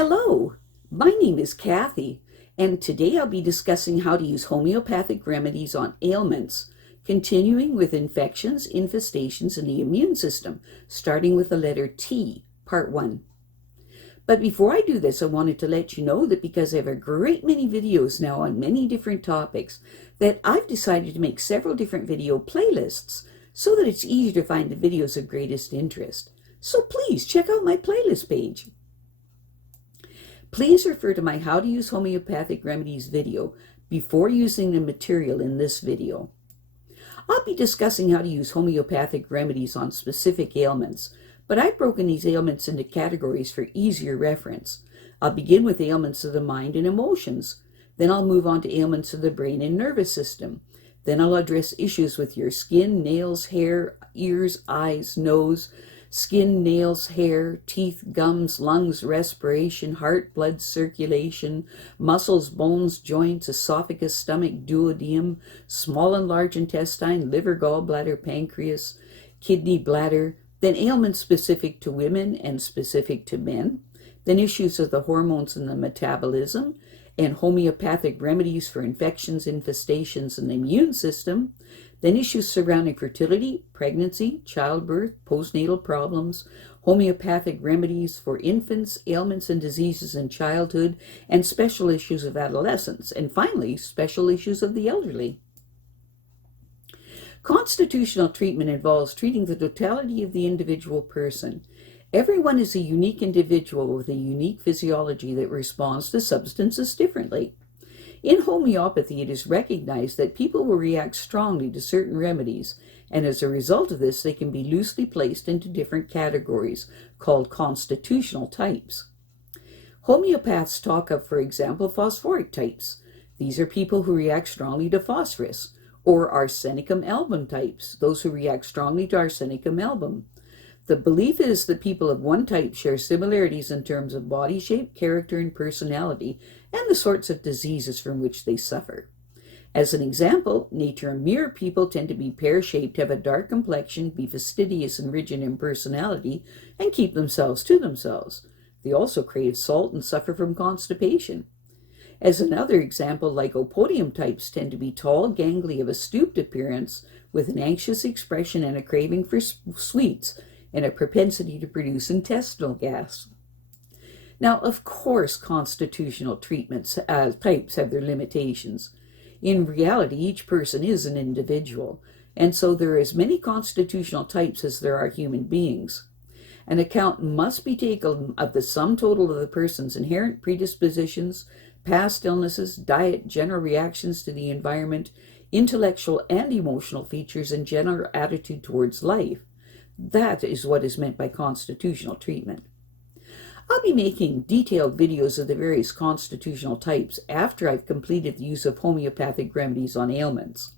Hello, my name is Kathy, and today I'll be discussing how to use homeopathic remedies on ailments, continuing with infections, infestations, and the immune system, starting with the letter T, part 1. But before I do this, I wanted to let you know that because I have a great many videos now on many different topics, that I've decided to make several different video playlists so that it's easier to find the videos of greatest interest. So please check out my playlist page. Please refer to my How to Use Homeopathic Remedies video before using the material in this video. I'll be discussing how to use homeopathic remedies on specific ailments, but I've broken these ailments into categories for easier reference. I'll begin with ailments of the mind and emotions. Then I'll move on to ailments of the brain and nervous system. Then I'll address issues with your skin, nails, hair, ears, eyes, nose, skin, nails, hair, teeth, gums, lungs, respiration, heart, blood circulation, muscles, bones, joints, esophagus, stomach, duodenum, small and large intestine, liver, gallbladder, pancreas, kidney, bladder, then ailments specific to women and specific to men, then issues of the hormones and the metabolism, and homeopathic remedies for infections, infestations, and the immune system, then issues surrounding fertility, pregnancy, childbirth, postnatal problems, homeopathic remedies for infants, ailments and diseases in childhood, and special issues of adolescence, and finally, special issues of the elderly. Constitutional treatment involves treating the totality of the individual person. Everyone is a unique individual with a unique physiology that responds to substances differently. In homeopathy, it is recognized that people will react strongly to certain remedies, and as a result of this, they can be loosely placed into different categories, called constitutional types. Homeopaths talk of, for example, phosphoric types. These are people who react strongly to phosphorus, or Arsenicum Album types, those who react strongly to Arsenicum Album. The belief is that people of one type share similarities in terms of body shape, character, and personality, and the sorts of diseases from which they suffer. As an example, nature and mirror people tend to be pear-shaped, have a dark complexion, be fastidious and rigid in personality, and keep themselves to themselves. They also crave salt and suffer from constipation. As another example, lycopodium types tend to be tall, gangly, of a stooped appearance, with an anxious expression and a craving for sweets, and a propensity to produce intestinal gas. Now, of course, constitutional types have their limitations. In reality, each person is an individual, and so there are as many constitutional types as there are human beings. An account must be taken of the sum total of the person's inherent predispositions, past illnesses, diet, general reactions to the environment, intellectual and emotional features, and general attitude towards life. That is what is meant by constitutional treatment. I'll be making detailed videos of the various constitutional types after I've completed the use of homeopathic remedies on ailments.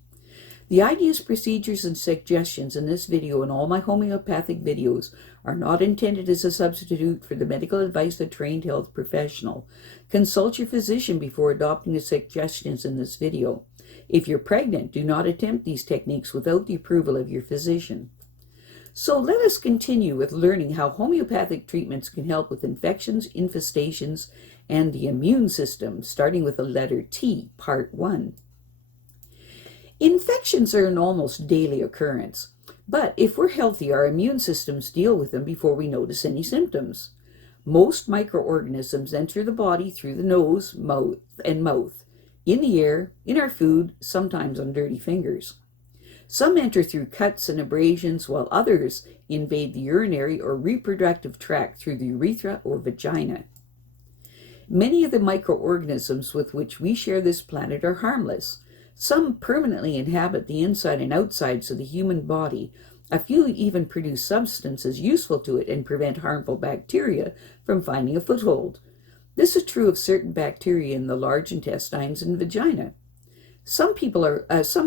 The ideas, procedures, and suggestions in this video and all my homeopathic videos are not intended as a substitute for the medical advice of a trained health professional. Consult your physician before adopting the suggestions in this video. If you're pregnant, do not attempt these techniques without the approval of your physician. So let us continue with learning how homeopathic treatments can help with infections, infestations, and the immune system, starting with the letter T, part 1. Infections are an almost daily occurrence, but if we're healthy, our immune systems deal with them before we notice any symptoms. Most microorganisms enter the body through the nose, mouth, in the air, in our food, sometimes on dirty fingers. Some enter through cuts and abrasions, while others invade the urinary or reproductive tract through the urethra or vagina. Many of the microorganisms with which we share this planet are harmless. Some permanently inhabit the inside and outsides of the human body. A few even produce substances useful to it and prevent harmful bacteria from finding a foothold. This is true of certain bacteria in the large intestines and vagina. Some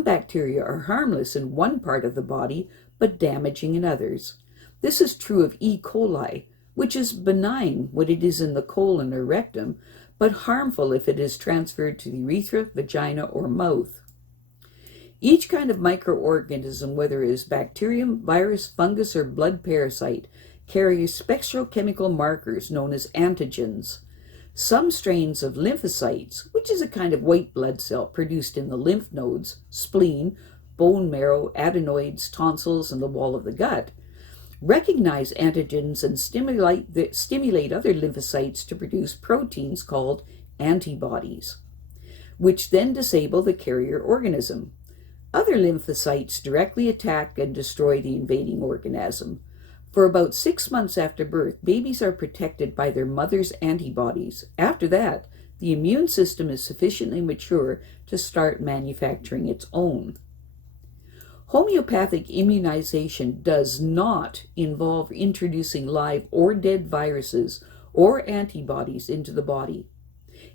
bacteria are harmless in one part of the body, but damaging in others. This is true of E. coli, which is benign when it is in the colon or rectum, but harmful if it is transferred to the urethra, vagina, or mouth. Each kind of microorganism, whether it is bacterium, virus, fungus, or blood parasite, carries spectrochemical markers known as antigens. Some strains of lymphocytes, which is a kind of white blood cell produced in the lymph nodes, spleen, bone marrow, adenoids, tonsils, and the wall of the gut, recognize antigens and stimulate other lymphocytes to produce proteins called antibodies, which then disable the carrier organism. Other lymphocytes directly attack and destroy the invading organism. For about 6 months after birth, babies are protected by their mother's antibodies. After that, the immune system is sufficiently mature to start manufacturing its own. Homeopathic immunization does not involve introducing live or dead viruses or antibodies into the body.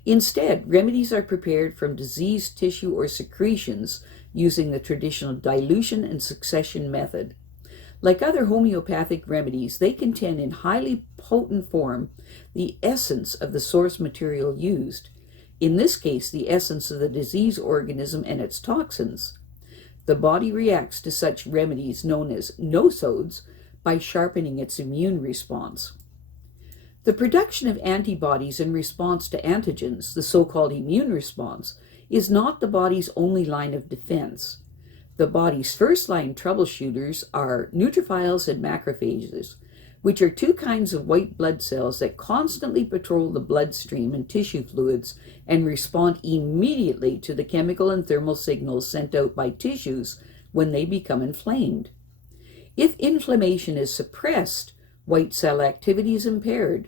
Instead, remedies are prepared from diseased tissue or secretions using the traditional dilution and succession method. Like other homeopathic remedies, they contain in highly potent form the essence of the source material used, in this case the essence of the disease organism and its toxins. The body reacts to such remedies known as nosodes by sharpening its immune response. The production of antibodies in response to antigens, the so-called immune response, is not the body's only line of defense. The body's first-line troubleshooters are neutrophils and macrophages, which are two kinds of white blood cells that constantly patrol the bloodstream and tissue fluids and respond immediately to the chemical and thermal signals sent out by tissues when they become inflamed. If inflammation is suppressed, white cell activity is impaired.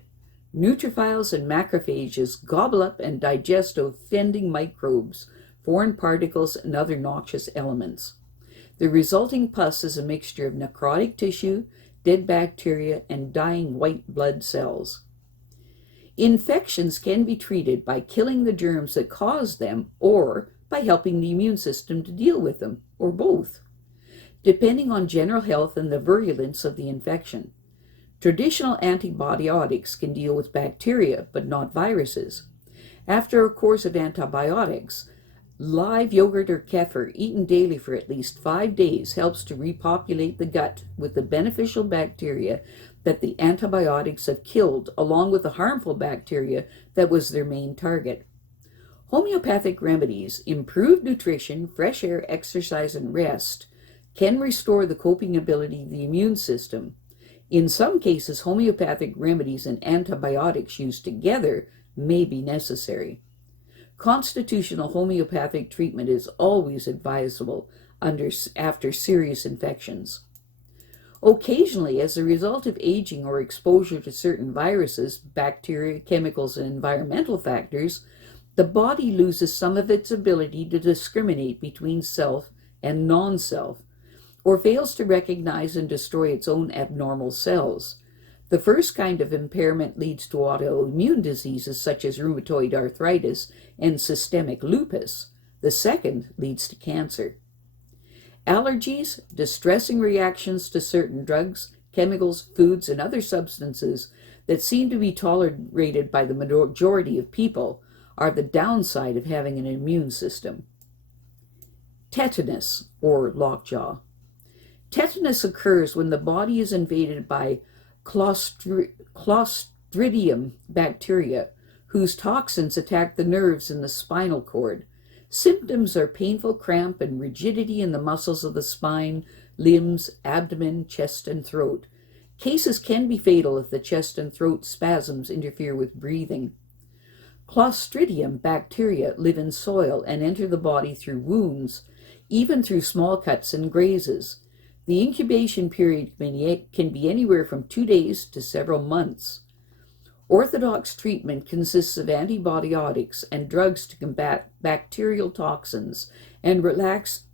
Neutrophils and macrophages gobble up and digest offending microbes, foreign particles, and other noxious elements. The resulting pus is a mixture of necrotic tissue, dead bacteria, and dying white blood cells. Infections can be treated by killing the germs that cause them or by helping the immune system to deal with them, or both, depending on general health and the virulence of the infection. Traditional antibiotics can deal with bacteria, but not viruses. After a course of antibiotics, live yogurt or kefir eaten daily for at least 5 days helps to repopulate the gut with the beneficial bacteria that the antibiotics have killed, along with the harmful bacteria that was their main target. Homeopathic remedies, improved nutrition, fresh air, exercise, and rest can restore the coping ability of the immune system. In some cases, homeopathic remedies and antibiotics used together may be necessary. Constitutional homeopathic treatment is always advisable after serious infections. Occasionally, as a result of aging or exposure to certain viruses, bacteria, chemicals, and environmental factors, the body loses some of its ability to discriminate between self and non-self, or fails to recognize and destroy its own abnormal cells. The first kind of impairment leads to autoimmune diseases such as rheumatoid arthritis and systemic lupus. The second leads to cancer. Allergies, distressing reactions to certain drugs, chemicals, foods, and other substances that seem to be tolerated by the majority of people are the downside of having an immune system. Tetanus, or lockjaw. Tetanus occurs when the body is invaded by Clostridium bacteria, whose toxins attack the nerves in the spinal cord. Symptoms are painful cramp and rigidity in the muscles of the spine, limbs, abdomen, chest, and throat. Cases can be fatal if the chest and throat spasms interfere with breathing. Clostridium bacteria live in soil and enter the body through wounds, even through small cuts and grazes. The incubation period can be anywhere from 2 days to several months. Orthodox treatment consists of antibiotics and drugs to combat bacterial toxins and relax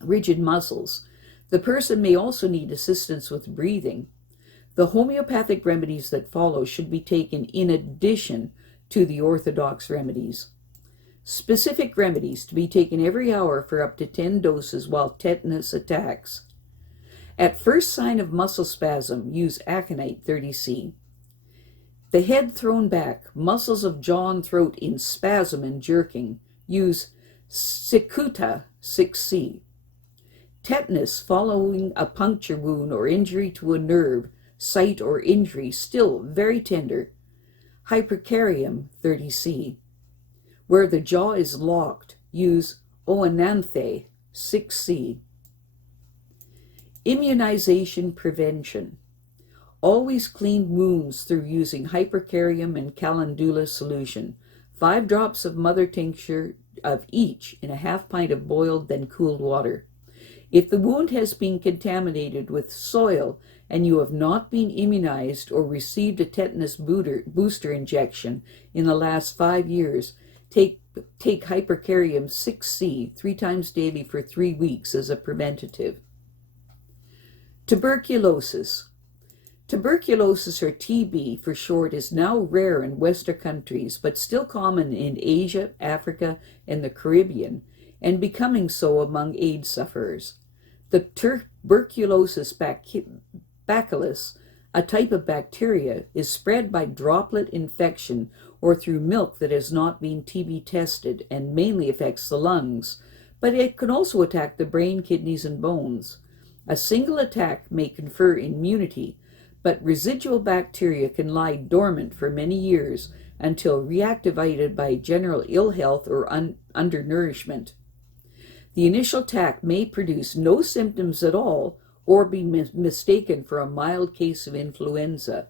rigid muscles. The person may also need assistance with breathing. The homeopathic remedies that follow should be taken in addition to the orthodox remedies. Specific remedies to be taken every hour for up to 10 doses while tetanus attacks. At first sign of muscle spasm, use aconite 30C. The head thrown back, muscles of jaw and throat in spasm and jerking, use cicuta 6C. Tetanus following a puncture wound or injury to a nerve, site, or injury, still very tender. Hypercarium 30C. Where the jaw is locked, use Oenanthe 6C. Immunization prevention. Always clean wounds through using hypercarium and calendula solution. 5 drops of mother tincture of each in a half pint of boiled then cooled water. If the wound has been contaminated with soil and you have not been immunized or received a tetanus booster injection in the last 5 years, take Hypercarium 6C 3 times daily for 3 weeks as a preventative. Tuberculosis. Tuberculosis, or TB for short, is now rare in Western countries, but still common in Asia, Africa, and the Caribbean, and becoming so among AIDS sufferers. The tuberculosis bacillus, a type of bacteria, is spread by droplet infection or through milk that has not been TB tested and mainly affects the lungs, but it can also attack the brain, kidneys, and bones. A single attack may confer immunity, but residual bacteria can lie dormant for many years until reactivated by general ill health or undernourishment. The initial attack may produce no symptoms at all or be mistaken for a mild case of influenza.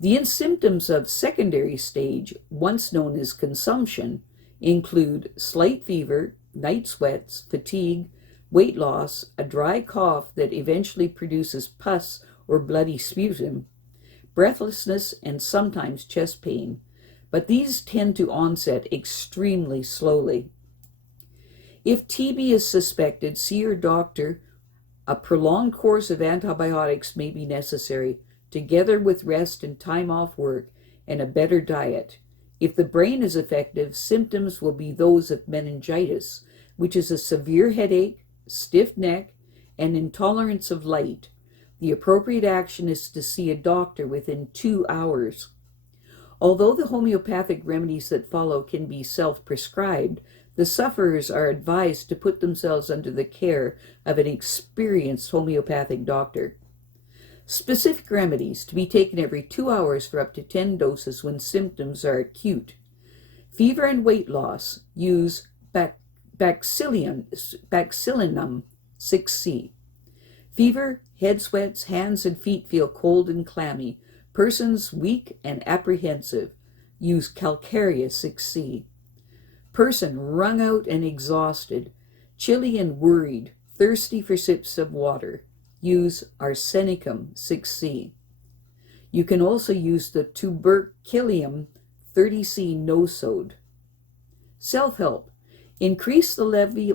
The symptoms of secondary stage, once known as consumption, include slight fever, night sweats, fatigue, weight loss, a dry cough that eventually produces pus or bloody sputum, breathlessness, and sometimes chest pain, but these tend to onset extremely slowly. If TB is suspected, see your doctor. A prolonged course of antibiotics may be necessary, together with rest and time off work and a better diet. If the brain is affected, symptoms will be those of meningitis, which is a severe headache, stiff neck, and intolerance of light. The appropriate action is to see a doctor within 2 hours. Although the homeopathic remedies that follow can be self-prescribed, the sufferers are advised to put themselves under the care of an experienced homeopathic doctor. Specific remedies to be taken every 2 hours for up to 10 doses when symptoms are acute. Fever and weight loss, use Baxillinum 6C. Fever, head sweats, hands and feet feel cold and clammy. Persons weak and apprehensive, use Calcarea 6C. Person wrung out and exhausted, chilly and worried, thirsty for sips of water, use Arsenicum 6C. You can also use the Tuberculium 30C Nosode. Self-help. Increase the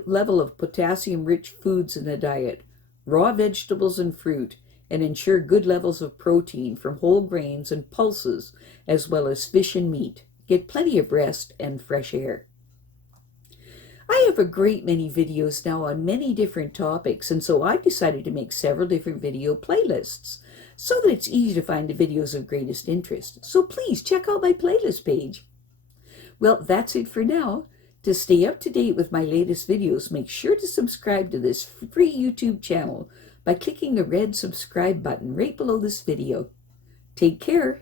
level of potassium-rich foods in the diet, raw vegetables and fruit, and ensure good levels of protein from whole grains and pulses, as well as fish and meat. Get plenty of rest and fresh air. I have a great many videos now on many different topics, and so I've decided to make several different video playlists so that it's easy to find the videos of greatest interest. So please check out my playlist page. Well, that's it for now. To stay up to date with my latest videos, make sure to subscribe to this free YouTube channel by clicking the red subscribe button right below this video. Take care.